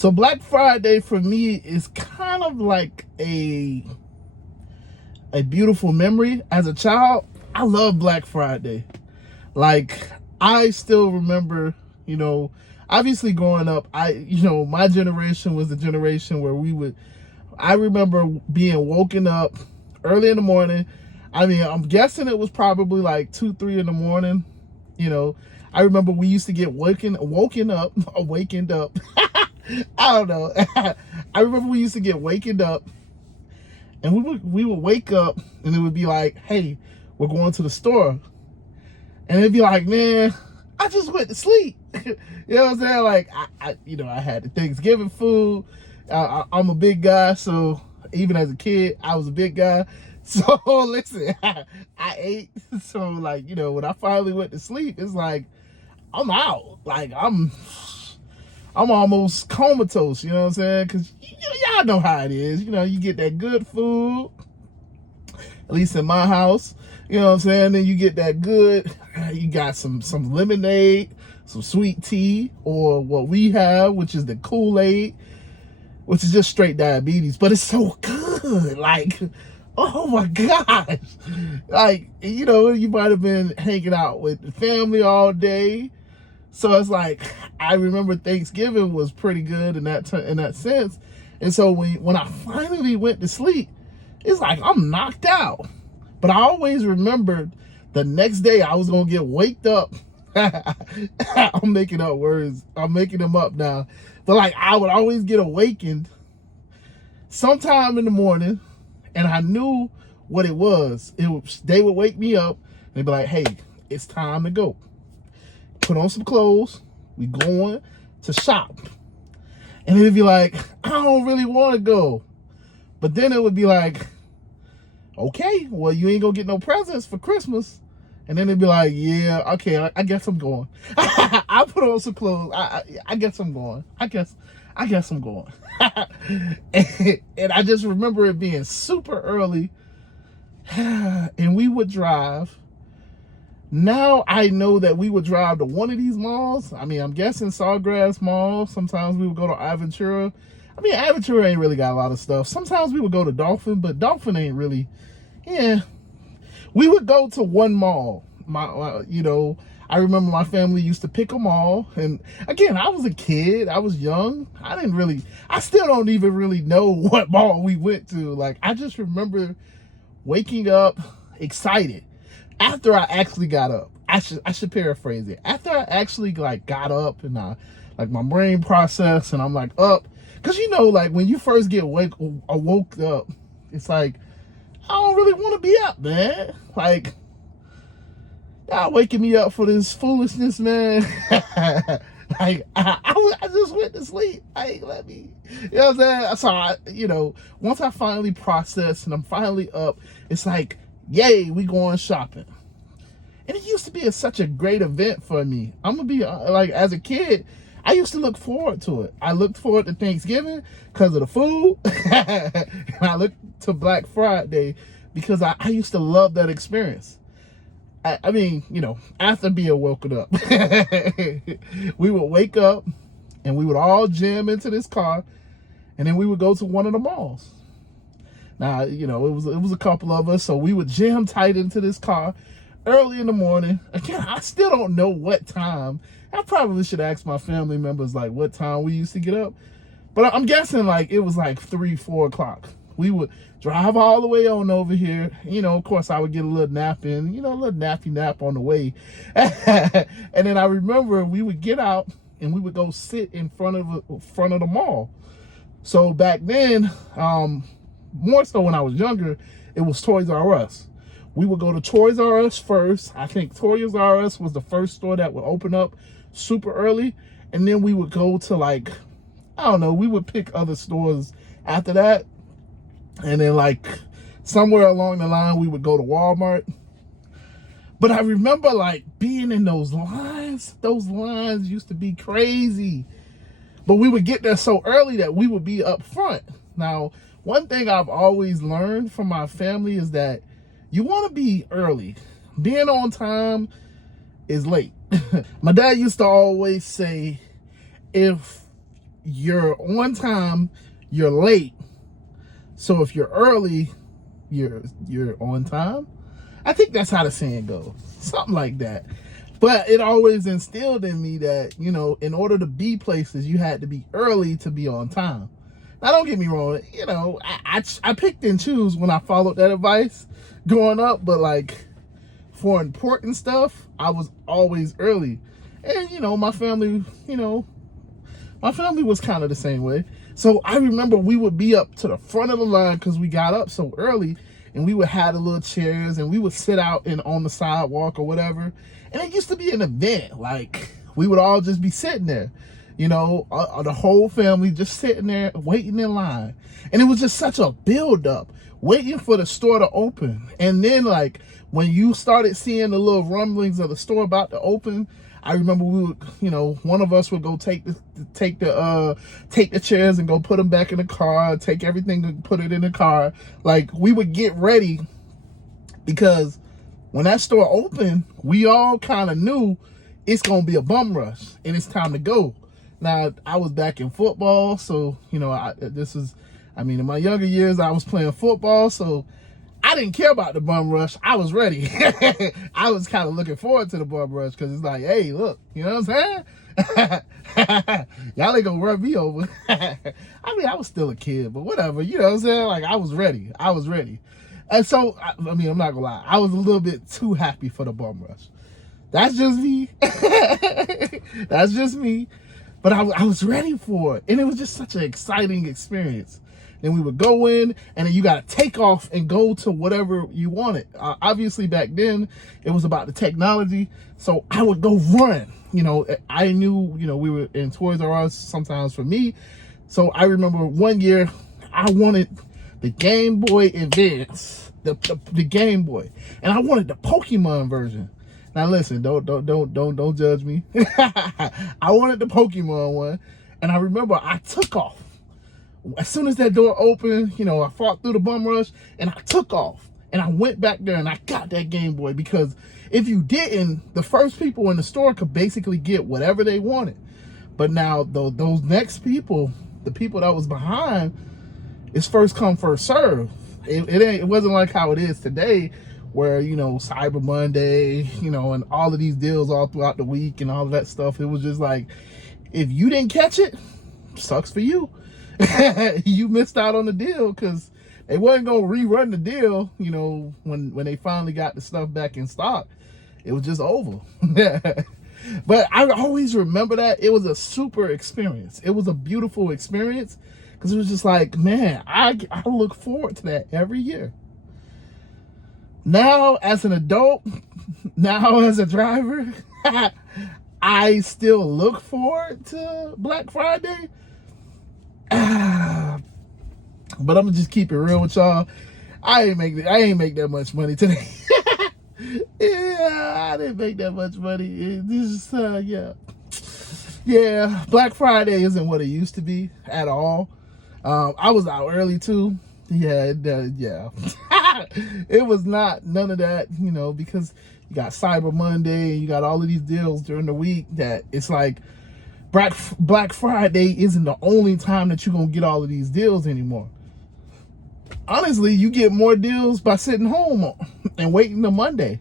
So Black Friday for me is kind of like a beautiful memory. As a child, I love Black Friday. Like, I still remember, obviously growing up, my generation was the generation where I remember being woken up early in the morning. I mean, I'm guessing it was probably like 2, 3 in the morning. I remember we used to get woken up. I don't know. I remember we used to get wakened up, and we would wake up, and it would be like, "Hey, we're going to the store," and it'd be like, "Man, I just went to sleep." You know what I'm saying? Like, I had the Thanksgiving food. I'm a big guy, so even as a kid, I was a big guy. So listen, I ate. So like, when I finally went to sleep, it's like I'm out. Like I'm almost comatose. You know what I'm saying? Because y'all know how it is. You get that good food. At least in my house, you know what I'm saying? Then you get that good. You got some lemonade, some sweet tea, or what we have, which is the Kool-Aid, which is just straight diabetes, but it's so good. Like, oh my gosh. Like, you might have been hanging out with the family all day. So it's like, I remember Thanksgiving was pretty good in that sense. And so when I finally went to sleep, it's like I'm knocked out. But I always remembered the next day I was going to get waked up. I'm making up words. I'm making them up now. But like, I would always get awakened sometime in the morning, and I knew what it was. They would wake me up, and they'd be like, "Hey, it's time to go. Put on some clothes. We going to shop." And it'd be like, "I don't really want to go." But then it would be like, "Okay, well, you ain't gonna get no presents for Christmas." And then it'd be like, "Yeah, okay, I guess I'm going." I put on some clothes. I guess I'm going. I guess I'm going. And I just remember it being super early. And we would drive. Now I know that we would drive to one of these malls. I mean, I'm guessing Sawgrass Mall. Sometimes we would go to Aventura. I mean, Aventura ain't really got a lot of stuff. Sometimes we would go to Dolphin, but Dolphin ain't really, yeah. We would go to one mall. I remember my family used to pick a mall. And again, I was a kid. I was young. I still don't even really know what mall we went to. Like, I just remember waking up excited after I actually got up. I should paraphrase it. After I actually got up and my brain processed and I'm like up. Cause like when you first get woke up, it's like, I don't really want to be up, man. Like, y'all waking me up for this foolishness, man. Like, I just went to sleep. Let me, you know what I'm saying? So once I finally processed and I'm finally up, it's like, yay, we going shopping. And it used to be such a great event for me. I'm gonna be like, as a kid, I used to look forward to it. I looked forward to Thanksgiving because of the food. And I looked to Black Friday because I used to love that experience. I mean, after being woken up, we would wake up and we would all jam into this car, and then we would go to one of the malls. Now, it was a couple of us, so we would jam tight into this car early in the morning. Again, I still don't know what time. I probably should ask my family members what time we used to get up. But I'm guessing it was 3, 4 o'clock. We would drive all the way on over here. Of course, I would get a little nap in, a little nappy nap on the way. And then I remember we would get out and we would go sit in front of the mall. So back then, more so when I was younger, it was Toys R Us. We would go to Toys R Us first. I think Toys R Us was the first store that would open up super early. And then we would go to I don't know, we would pick other stores after that. And then somewhere along the line, we would go to Walmart. But I remember being in those lines. Those lines used to be crazy. But we would get there so early that we would be up front. Now, one thing I've always learned from my family is that you want to be early. Being on time is late. My dad used to always say, if you're on time, you're late. So if you're early, you're on time. I think that's how the saying goes. Something like that. But it always instilled in me that, you know, in order to be places, you had to be early to be on time. Now, don't get me wrong. You know, I picked and choose when I followed that advice growing up. But, like, for important stuff, I was always early. And, you know, my family was kind of the same way. So I remember we would be up to the front of the line because we got up so early, and we would have the little chairs, and we would sit out on the sidewalk or whatever. And it used to be an event. Like, we would all just be sitting there, you know, the whole family just sitting there waiting in line. And it was just such a build-up, waiting for the store to open. And then, like, when you started seeing the little rumblings of the store about to open, I remember we would, you know, one of us would go take the chairs and go put them back in the car, take everything and put it in the car. Like, we would get ready, because when that store opened, we all kind of knew it's going to be a bum rush and it's time to go. Now, I was back in football, so, you know, in my younger years, I was playing football, so I didn't care about the bum rush. I was ready. I was kind of looking forward to the bum rush, because it's like, hey, look, you know what I'm saying? Y'all ain't gonna run me over. I mean, I was still a kid, but whatever, you know what I'm saying? Like, I was ready. And so, I'm not gonna lie, I was a little bit too happy for the bum rush. That's just me. That's just me. But I was ready for it. And it was just such an exciting experience. Then we would go in, and then you got to take off and go to whatever you wanted. Obviously, back then, it was about the technology. So I would go run. You know, I knew, you know, we were in Toys R Us sometimes for me. So I remember one year, I wanted the Game Boy Advance, the Game Boy. And I wanted the Pokemon version. Now listen, don't judge me. I wanted the Pokemon one. And I remember I took off. As soon as that door opened, you know, I fought through the bum rush, and I took off, and I went back there and I got that Game Boy, because if you didn't, the first people in the store could basically get whatever they wanted. But now those next people, the people that was behind, it's first come, first serve. It wasn't like how it is today, where, you know, Cyber Monday, you know, and all of these deals all throughout the week and all of that stuff. It was just like, if you didn't catch it, sucks for you. You missed out on the deal, because they wasn't gonna rerun the deal, you know, when they finally got the stuff back in stock. It was just over. But I always remember that. It was a super experience. It was a beautiful experience, because it was just like, man, I look forward to that every year. Now, as an adult, now as a driver, I still look forward to Black Friday. But I'm gonna just keep it real with y'all. I ain't make that much money today. Yeah, I didn't make that much money. Yeah. Black Friday isn't what it used to be at all. I was out early too. Yeah. It was none of that, you know, because you got Cyber Monday and you got all of these deals during the week that it's like, Black Friday isn't the only time that you're going to get all of these deals anymore. Honestly, you get more deals by sitting home and waiting till Monday.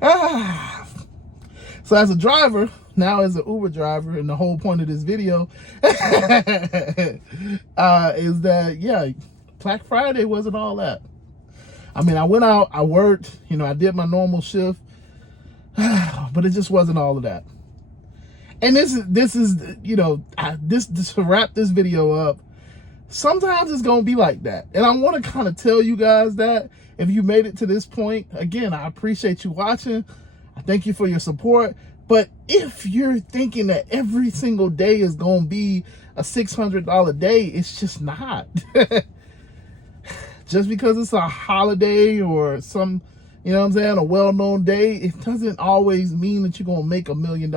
So as a driver, now as an Uber driver, and the whole point of this video is that, yeah, Black Friday wasn't all that. I mean, I went out, I worked, you know, I did my normal shift, but it just wasn't all of that. And this is you know, this to wrap this video up, sometimes it's gonna be like that. And I want to kind of tell you guys that if you made it to this point, again, I appreciate you watching. I thank you for your support. But if you're thinking that every single day is gonna be a $600 day, it's just not. Just because it's a holiday or some, you know what I'm saying, a well-known day, it doesn't always mean that you're gonna make $1 million.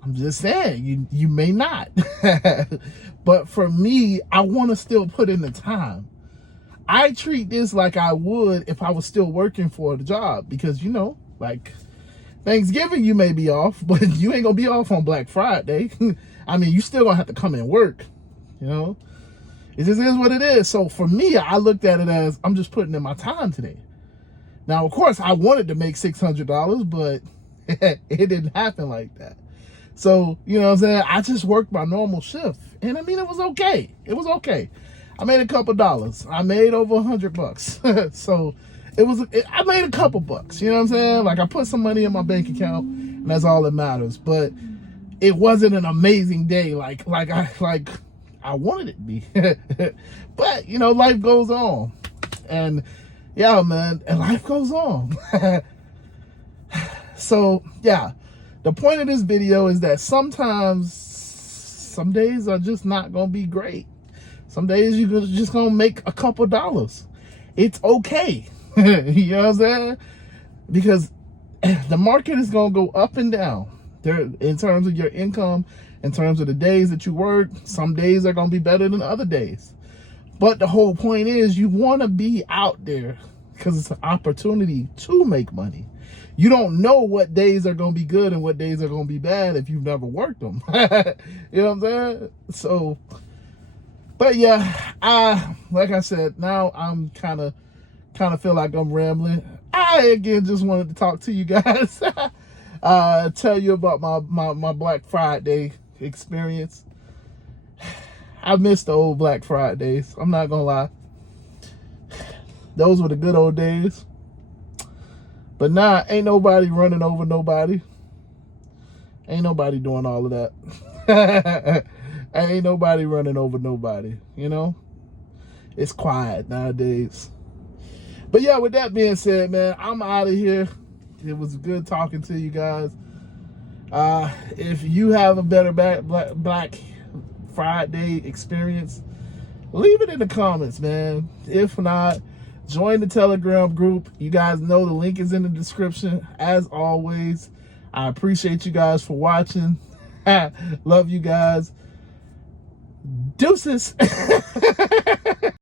I'm just saying, you may not. But for me, I want to still put in the time. I treat this like I would if I was still working for the job, because, you know, like Thanksgiving, you may be off, but you ain't gonna be off on Black Friday. I mean, you still gonna have to come and work, you know? It just is what it is. So for me, I looked at it as I'm just putting in my time today. Now, of course, I wanted to make $600, but it didn't happen like that. So, you know what I'm saying? I just worked my normal shift. And I mean, it was okay. It was okay. I made a couple dollars. I made over $100. So I made a couple bucks. You know what I'm saying? Like, I put some money in my bank account, and that's all that matters. But it wasn't an amazing day like I wanted it to be. But, you know, life goes on. And yeah, man, and life goes on. So, yeah, the point of this video is that sometimes, some days are just not going to be great. Some days you're just going to make a couple dollars. It's okay. You know what I'm saying? Because the market is going to go up and down. There, in terms of your income, in terms of the days that you work, some days are going to be better than other days. But the whole point is you want to be out there because it's an opportunity to make money. You don't know what days are going to be good and what days are going to be bad if you've never worked them. You know what I'm saying? So, but yeah, like I said, now I'm kind of feel like I'm rambling. I, again, just wanted to talk to you guys. Tell you about my Black Friday experience. I miss the old Black Fridays. I'm not gonna lie. Those were the good old days. But nah, ain't nobody running over nobody. Ain't nobody doing all of that. Ain't nobody running over nobody, you know? It's quiet nowadays. But yeah, with that being said, man, I'm out of here. It was good talking to you guys. If you have a better Black Friday experience, leave it in the comments, man. If not, join the Telegram group. You guys know the link is in the description. As always, I appreciate you guys for watching. Love you guys. Deuces.